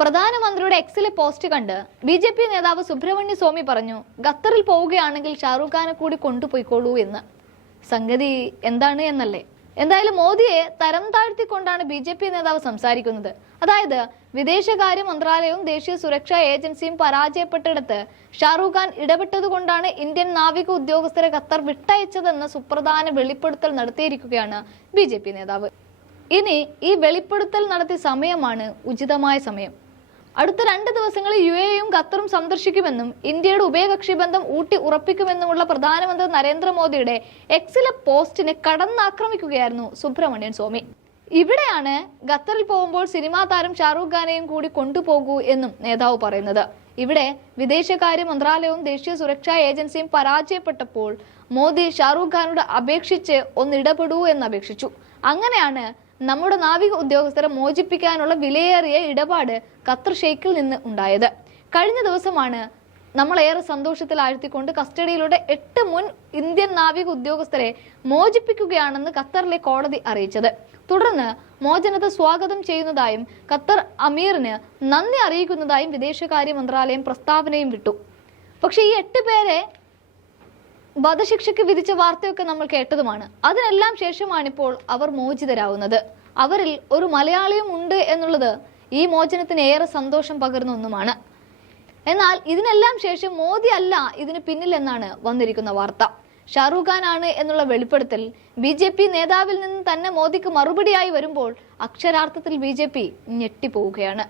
പ്രധാനമന്ത്രിയുടെ എക്സിലെ പോസ്റ്റ് കണ്ട് ബി ജെ പി നേതാവ് സുബ്രഹ്മണ്യ സ്വാമി പറഞ്ഞു ഖത്തറിൽ പോവുകയാണെങ്കിൽ ഷാറൂഖ് ഖാനെ കൂടി കൊണ്ടുപോയിക്കോളൂ എന്ന്. സംഗതി എന്താണ് എന്നല്ലേ? എന്തായാലും മോദിയെ തരം താഴ്ത്തിക്കൊണ്ടാണ് ബി ജെ പി നേതാവ് സംസാരിക്കുന്നത്. അതായത് വിദേശകാര്യ മന്ത്രാലയവും ദേശീയ സുരക്ഷാ ഏജൻസിയും പരാജയപ്പെട്ടിടത്ത് ഷാറൂഖ് ഖാൻ ഇടപെട്ടതുകൊണ്ടാണ് ഇന്ത്യൻ നാവിക ഉദ്യോഗസ്ഥരെ ഖത്തർ വിട്ടയച്ചതെന്ന സുപ്രധാന വെളിപ്പെടുത്തൽ നടത്തിയിരിക്കുകയാണ് ബി നേതാവ്. ഇനി ഈ വെളിപ്പെടുത്തൽ നടത്തിയ സമയമാണ് ഉചിതമായ സമയം. അടുത്ത രണ്ട് ദിവസങ്ങളിൽ യു എയും ഖത്തറും സന്ദർശിക്കുമെന്നും ഇന്ത്യയുടെ ഉഭയകക്ഷി ബന്ധം ഊട്ടി ഉറപ്പിക്കുമെന്നുമുള്ള പ്രധാനമന്ത്രി നരേന്ദ്രമോദിയുടെ എക്സിലെ പോസ്റ്റിനെ കടന്നാക്രമിക്കുകയായിരുന്നു സുബ്രഹ്മണ്യൻ സ്വാമി. ഇവിടെയാണ് ഖത്തറിൽ പോകുമ്പോൾ സിനിമാ താരം ഷാറൂഖ് ഖാനെയും കൂടി കൊണ്ടുപോകൂ എന്നും നേതാവ് പറയുന്നത്. ഇവിടെ വിദേശകാര്യ മന്ത്രാലയവും ദേശീയ സുരക്ഷാ ഏജൻസിയും പരാജയപ്പെട്ടപ്പോൾ മോദി ഷാറൂഖ് ഖാനോട് അപേക്ഷിച്ച് ഒന്നിടപെടൂ എന്ന് അപേക്ഷിച്ചു അങ്ങനെയാണ് നമ്മുടെ നാവിക ഉദ്യോഗസ്ഥരെ മോചിപ്പിക്കാനുള്ള വിലയേറിയ ഇടപാട് ഖത്തർ ഷെയ്ഖിൽ നിന്ന് ഉണ്ടായത്. കഴിഞ്ഞ ദിവസമാണ് സന്തോഷത്തിൽ ആഴ്ത്തിക്കൊണ്ട് കസ്റ്റഡിയിലൂടെ എട്ട് മുൻ ഇന്ത്യൻ നാവിക ഉദ്യോഗസ്ഥരെ മോചിപ്പിക്കുകയാണെന്ന് ഖത്തറിലെ കോടതി അറിയിച്ചത്. തുടർന്ന് മോചനത്തെ സ്വാഗതം ചെയ്യുന്നതായും ഖത്തർ അമീറിന് നന്ദി അറിയിക്കുന്നതായും വിദേശകാര്യ മന്ത്രാലയം പ്രസ്താവനയും വിട്ടു. പക്ഷേ ഈ എട്ട് പേരെ വധശിക്ഷയ്ക്ക് വിധിച്ച വാർത്തയൊക്കെ നമ്മൾ കേട്ടതുമാണ്. അതിനെല്ലാം ശേഷമാണിപ്പോൾ അവർ മോചിതരാവുന്നത്. അവരിൽ ഒരു മലയാളിയും ഉണ്ട് എന്നുള്ളത് ഈ മോചനത്തിന് ഏറെ സന്തോഷം പകരുന്ന ഒന്നുമാണ്. എന്നാൽ ഇതിനെല്ലാം ശേഷം മോദി അല്ല ഇതിന് പിന്നിലെന്നാണ് വന്നിരിക്കുന്ന വാർത്ത. ഷാറൂഖ് ഖാൻ ആണ് എന്നുള്ള വെളിപ്പെടുത്തൽ ബി ജെ പി നേതാവിൽ നിന്ന് തന്നെ മോദിക്ക് മറുപടിയായി വരുമ്പോൾ അക്ഷരാർത്ഥത്തിൽ ബി ജെ പി ഞെട്ടിപ്പോവുകയാണ്.